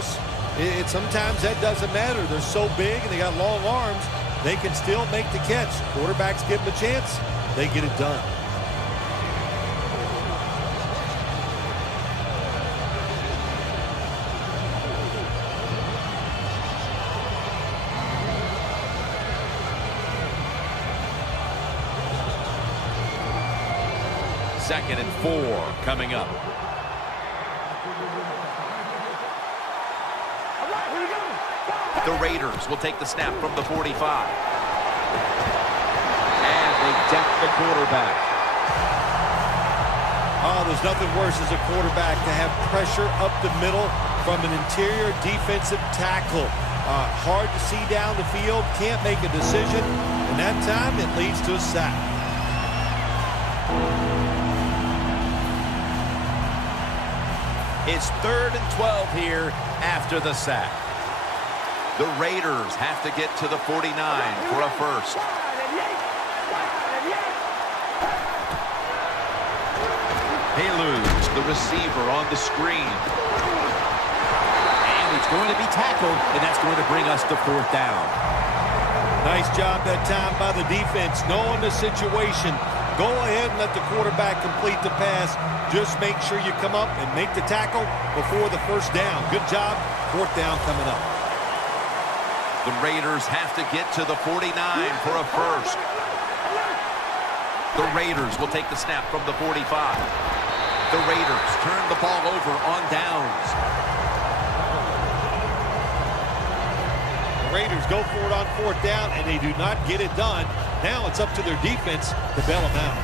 close, sometimes that doesn't matter. They're so big and they got long arms, they can still make the catch. Quarterbacks give them a chance, they get it done. Second and 4 coming up. The Raiders will take the snap from the 45. And they deck the quarterback. Oh, there's nothing worse as a quarterback to have pressure up the middle from an interior defensive tackle. Hard to see down the field, can't make a decision, and that time it leads to a sack. It's 3rd and 12 here after the sack. The Raiders have to get to the 49 for a first. They lose the receiver on the screen. And he's going to be tackled, and that's going to bring us to 4th down. Nice job that time by the defense, knowing the situation. Go ahead and let the quarterback complete the pass. Just make sure you come up and make the tackle before the first down. Good job. 4th down coming up. The Raiders have to get to the 49 for a first. The Raiders will take the snap from the 45. The Raiders turn the ball over on downs. The Raiders go for it on 4th down, and they do not get it done. Now it's up to their defense to bail them out.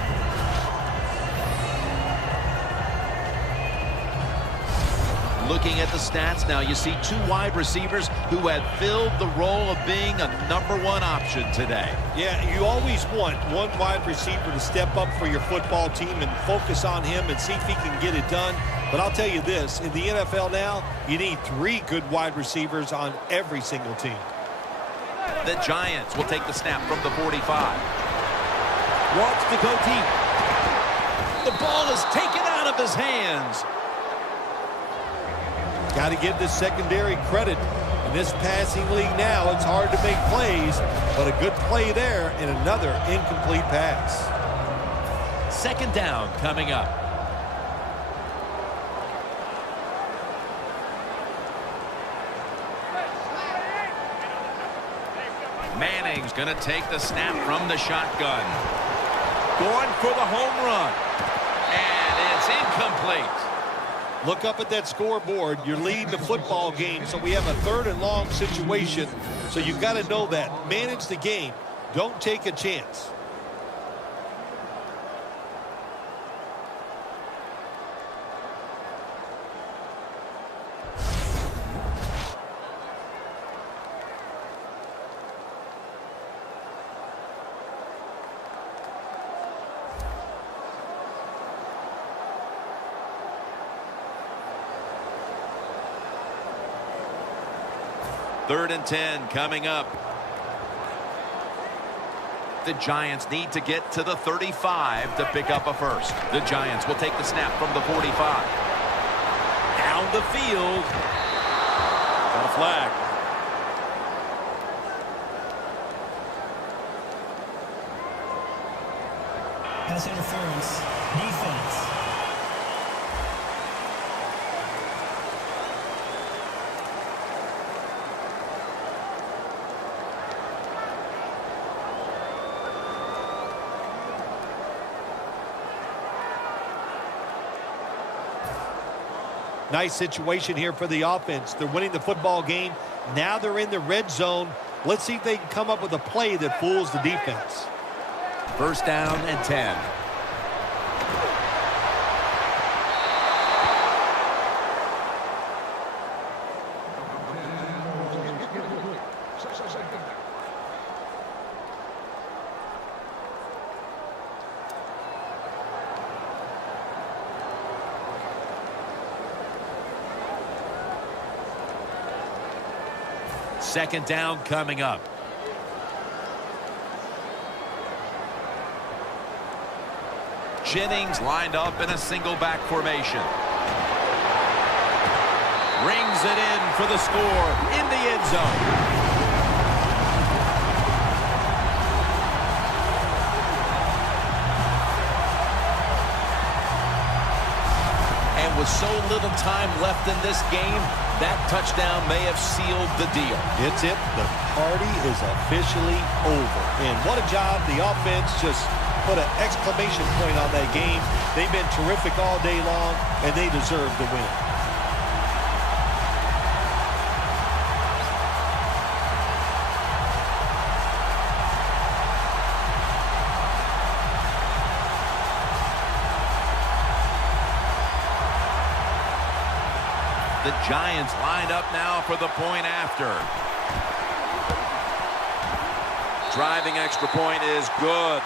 Looking at the stats now, you see 2 wide receivers who have filled the role of being a #1 option today. Yeah, you always want one wide receiver to step up for your football team and focus on him and see if he can get it done. But I'll tell you this, in the NFL now, you need 3 good wide receivers on every single team. The Giants will take the snap from the 45. Wants to go deep. The ball is taken out of his hands. Got to give this secondary credit. In this passing league now, it's hard to make plays, but a good play there and another incomplete pass. 2nd down coming up. Manning's going to take the snap from the shotgun. Going for the home run. And it's incomplete. Look up at that scoreboard. You're leading the football game, so we have a 3rd and long situation. So you've got to know that. Manage the game. Don't take a chance. Third and 10 coming up. The Giants need to get to the 35 to pick up a first. The Giants will take the snap from the 45. Down the field. Got a flag. Pass interference. Defense. Nice situation here for the offense. They're winning the football game. Now they're in the red zone. Let's see if they can come up with a play that fools the defense. 1st down and 10. Second down coming up. Jennings lined up in a single back formation. Rings it in for the score in the end zone. With so little time left in this game, that touchdown may have sealed the deal. It's it. The party is officially over. And what a job. The offense just put an exclamation point on that game. They've been terrific all day long, and they deserve the win. The Giants lined up now for the point after. Driving extra point is good.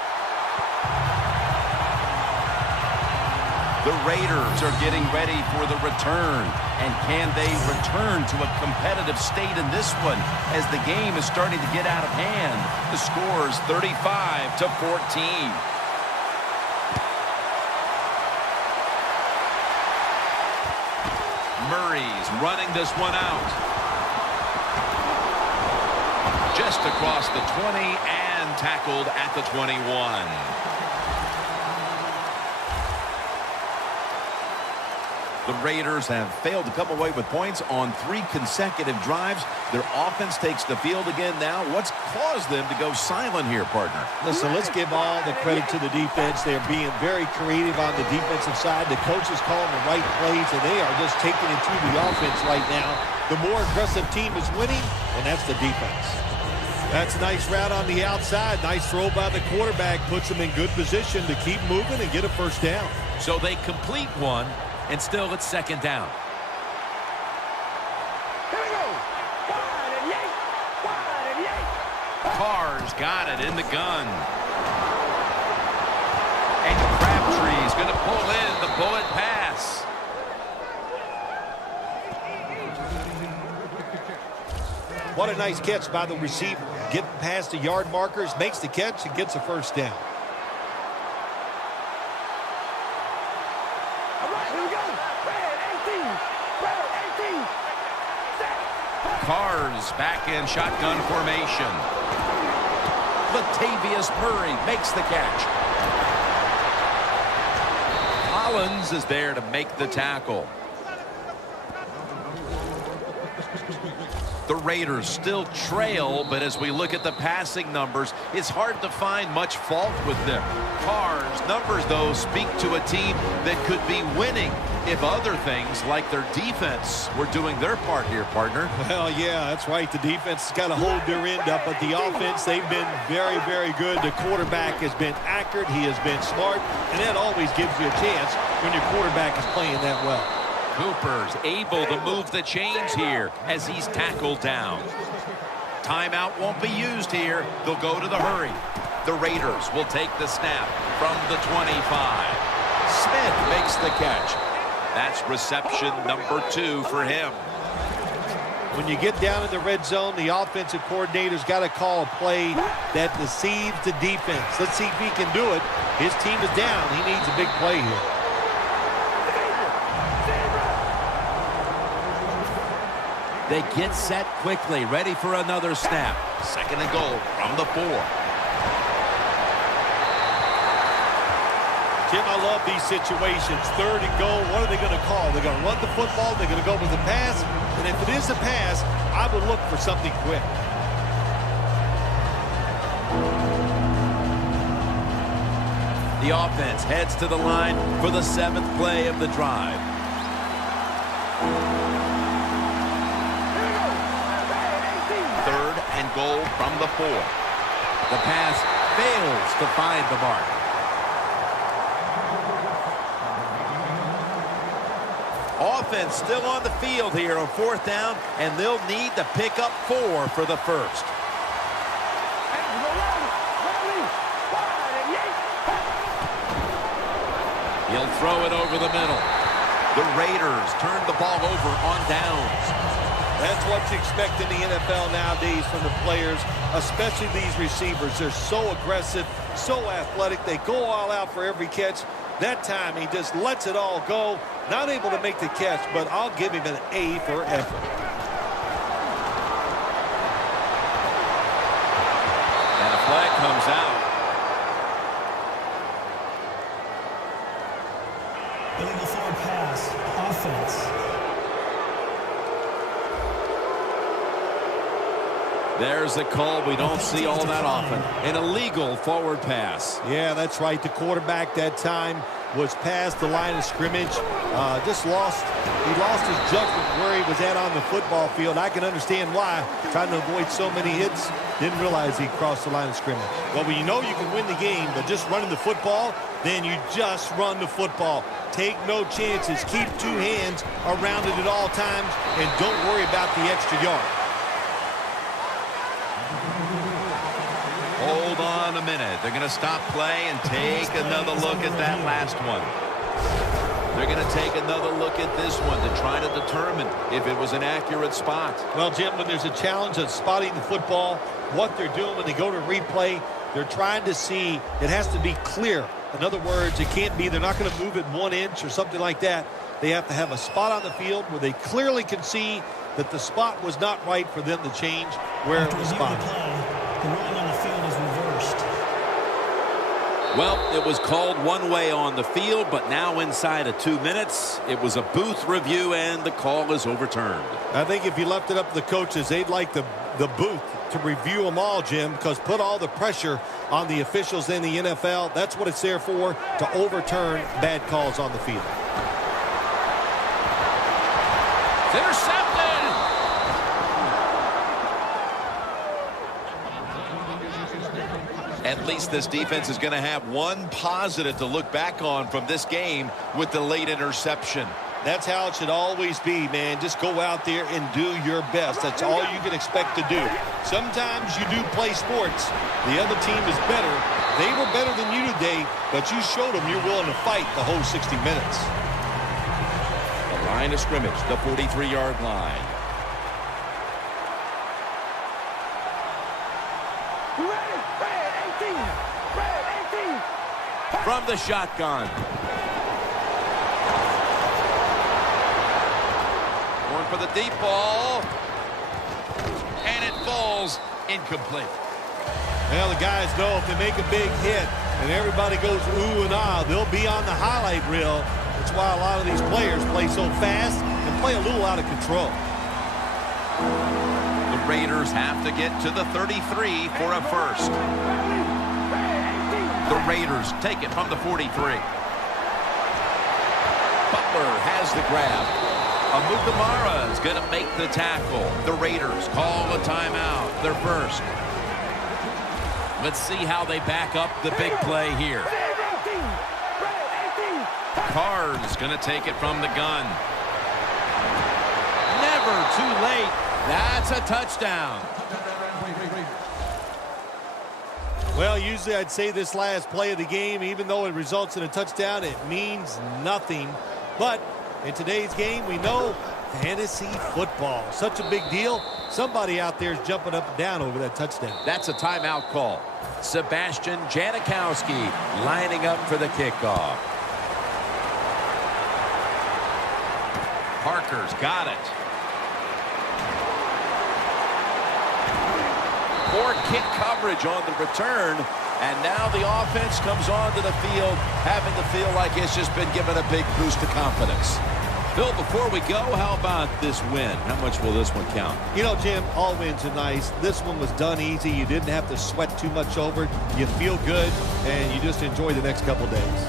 The Raiders are getting ready for the return. And can they return to a competitive state in this one as the game is starting to get out of hand? The score is 35-14. Murray's running this one out. Just across the 20 and tackled at the 21. The Raiders have failed to come away with points on 3 consecutive drives. Their offense takes the field again now. What's caused them to go silent here, partner? Listen, let's give all the credit to the defense. They're being very creative on the defensive side. The coach is calling the right plays, and they are just taking it to the offense right now. The more aggressive team is winning, and that's the defense. That's a nice route on the outside. Nice throw by the quarterback. Puts them in good position to keep moving and get a first down. So they complete one. And still it's second down. Here we go. Wide and yank. Wide and yank. Carr's got it in the gun. And Crabtree's going to pull in the bullet pass. What a nice catch by the receiver. Getting past the yard markers, makes the catch, and gets a first down. Carr's back in shotgun formation. Latavius Murray makes the catch. Collins is there to make the tackle. The Raiders still trail, but as we look at the passing numbers, it's hard to find much fault with them. Carr's numbers, though, speak to a team that could be winning if other things like their defense were doing their part here, partner. Well, yeah, that's right. The defense has got to hold their end up, but the offense, they've been very, very good. The quarterback has been accurate. He has been smart, and that always gives you a chance when your quarterback is playing that well. Cooper's able to move the chains here as he's tackled down. Timeout won't be used here. They'll go to the hurry. The Raiders will take the snap from the 25. Smith makes the catch. That's reception number 2 for him. When you get down in the red zone, the offensive coordinator's got to call a play that deceives the defense. Let's see if he can do it. His team is down. He needs a big play here. They get set quickly, ready for another snap. Second and goal from the 4. Jim, I love these situations. Third and goal, what are they going to call? They're going to run the football, they're going to go with the pass, and if it is a pass, I would look for something quick. The offense heads to the line for the 7th play of the drive. Third and goal from the 4. The pass fails to find the mark. Offense still on the field here on 4th down, and they'll need to pick up 4 for the first. He'll throw it over the middle. The Raiders turn the ball over on downs. That's what you expect in the NFL nowadays from the players, especially these receivers. They're so aggressive, so athletic. They go all out for every catch. That time, he just lets it all go, Not able to make the catch, but I'll give him an A for effort. And a flag comes out. Illegal forward pass. Offense. There's the call we don't see all that often. An illegal forward pass. Yeah, that's right. The quarterback that time was past the line of scrimmage. He lost his judgment where he was at on the football field. I can understand why. Trying to avoid so many hits. Didn't realize he crossed the line of scrimmage. Well, when you know you can win the game, but just running the football, then you just run the football. Take no chances. Keep two hands around it at all times, and don't worry about the extra yard. Hold on a minute. They're going to stop play and take another look at that last one. They're going to take another look at this one to try to determine if it was an accurate spot. Well, Jim, when there's a challenge of spotting the football, what they're doing when they go to replay, they're trying to see, it has to be clear. In other words, it can't be, they're not going to move it 1 inch or something like that. They have to have a spot on the field where they clearly can see that the spot was not right for them to change where it was spotted. The ruling on the field is reversed. Well, it was called one way on the field, but now inside of 2 minutes, it was a booth review, and the call is overturned. I think if you left it up to the coaches, they'd like the booth to review them all, Jim, because put all the pressure on the officials in the NFL. That's what it's there for, to overturn bad calls on the field. It's intercepted. At least this defense is going to have one positive to look back on from this game with the late interception. That's how it should always be, man. Just go out there and do your best. That's all you can expect to do. Sometimes you do play sports. The other team is better. They were better than you today, but you showed them you're willing to fight the whole 60 minutes. The line of scrimmage, the 43-yard line. From the shotgun. Going for the deep ball. And it falls incomplete. Well, the guys know if they make a big hit and everybody goes ooh and ah, they'll be on the highlight reel. That's why a lot of these players play so fast and play a little out of control. The Raiders have to get to the 33 for a first. The Raiders take it from the 43. Butler has the grab. Amukamara is going to make the tackle. The Raiders call a timeout. Their first. Let's see how they back up the big play here. Card is going to take it from the gun. Never too late. That's a touchdown. Well, usually I'd say this last play of the game, even though it results in a touchdown, it means nothing. But in today's game, we know fantasy football, such a big deal. Somebody out there is jumping up and down over that touchdown. That's a timeout call. Sebastian Janikowski lining up for the kickoff. Parker's got it. Poor kick coverage on the return, and now the offense comes onto the field having to feel like it's just been given a big boost of confidence. Bill, before we go, how about this win? How much will this one count? You know, Jim, all wins are nice. This one was done easy. You didn't have to sweat too much over it. You feel good, and you just enjoy the next couple days.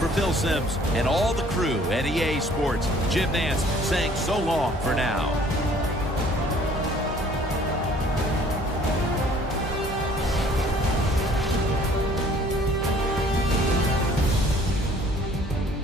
For Phil Simms and all the crew at EA Sports, Jim Nance saying so long for now.